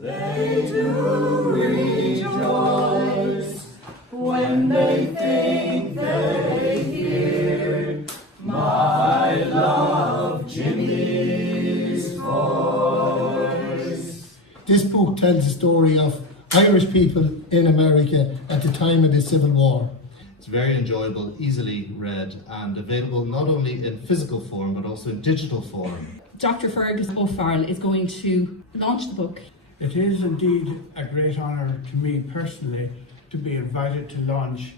They do rejoice when they think they hear my love Jimmy's voice. This book tells the story of Irish people in America at the time of the Civil War. It's very enjoyable, easily read, and available not only in physical form but also in digital form. Dr. Fergus O'Farrell is going to launch the book. It is indeed a great honour to me personally to be invited to launch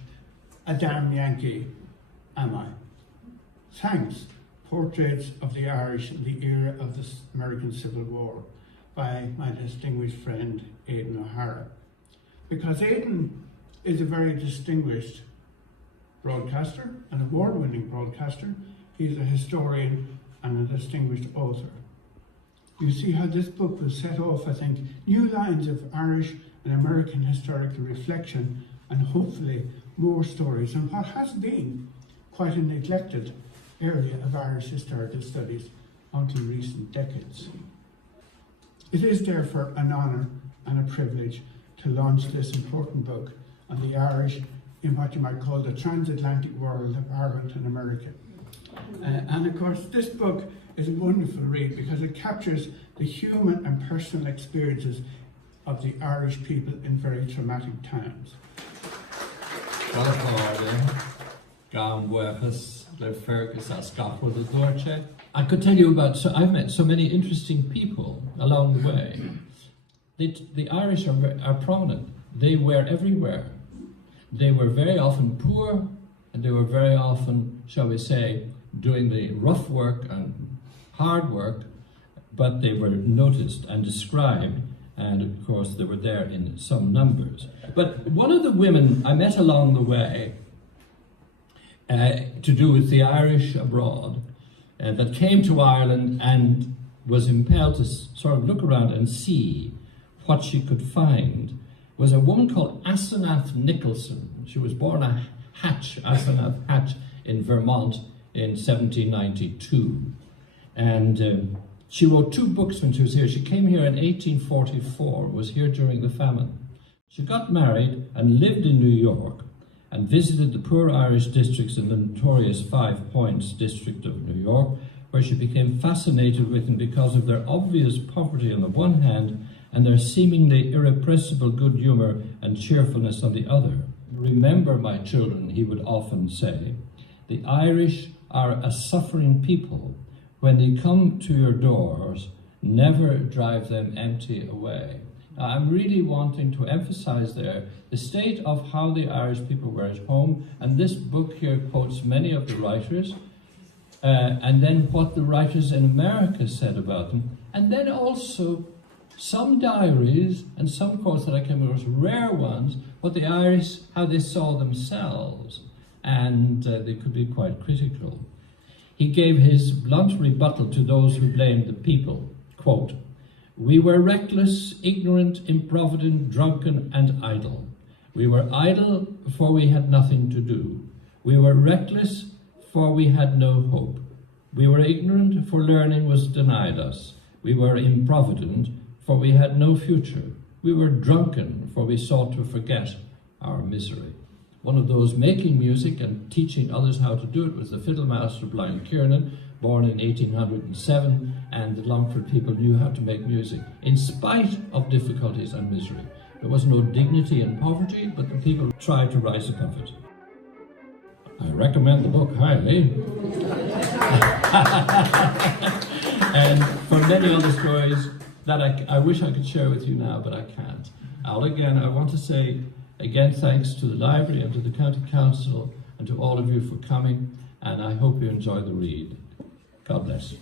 A Damn Yankee, Am I? Thanks, Portraits of the Irish in the Era of the American Civil War by my distinguished friend Aidan O'Hara. Because Aidan is a very distinguished broadcaster, an award-winning broadcaster. He's a historian and a distinguished author. You see how this book will set off, I think, new lines of Irish and American historical reflection, and hopefully more stories on what has been quite a neglected area of Irish historical studies until recent decades. It is therefore an honour and a privilege to launch this important book on the Irish in what you might call the transatlantic world of Ireland and America. And of course, this book is a wonderful read because it captures the human and personal experiences of the Irish people in very traumatic times. I could tell you about, I've met so many interesting people along the way. The Irish are prominent. They were everywhere. They were very often poor, and they were very often, shall we say, doing the rough work and hard work, but they were noticed and described, and of course they were there in some numbers. But one of the women I met along the way, to do with the Irish abroad, that came to Ireland and was impelled to sort of look around and see what she could find, was a woman called Asenath Nicholson. She was born a Hatch, Asenath Hatch, in Vermont in 1792. And she wrote 2 books when she was here. She came here in 1844, was here during the famine. She got married and lived in New York and visited the poor Irish districts in the notorious Five Points district of New York, where she became fascinated with them because of their obvious poverty on the one hand and their seemingly irrepressible good humour and cheerfulness on the other. Remember, my children, he would often say, the Irish are a suffering people. When they come to your doors, never drive them empty away. Now, I'm really wanting to emphasize there the state of how the Irish people were at home, and this book here quotes many of the writers, and then what the writers in America said about them, and then also some diaries and some quotes that I came across, rare ones, what the Irish, how they saw themselves, and they could be quite critical. He gave his blunt rebuttal to those who blamed the people, quote, "We were reckless, ignorant, improvident, drunken, and idle. We were idle, for we had nothing to do. We were reckless, for we had no hope. We were ignorant, for learning was denied us. We were improvident, for we had no future. We were drunken, for we sought to forget our misery." One of those making music and teaching others how to do it was the fiddle master Blind Kiernan, born in 1807, and the Longford people knew how to make music, in spite of difficulties and misery. There was no dignity in poverty, but the people tried to rise above it. I recommend the book highly. And for many other stories that I wish I could share with you now, but I can't. I want to say, again, thanks to the library and to the County Council and to all of you for coming, and I hope you enjoy the read. God bless.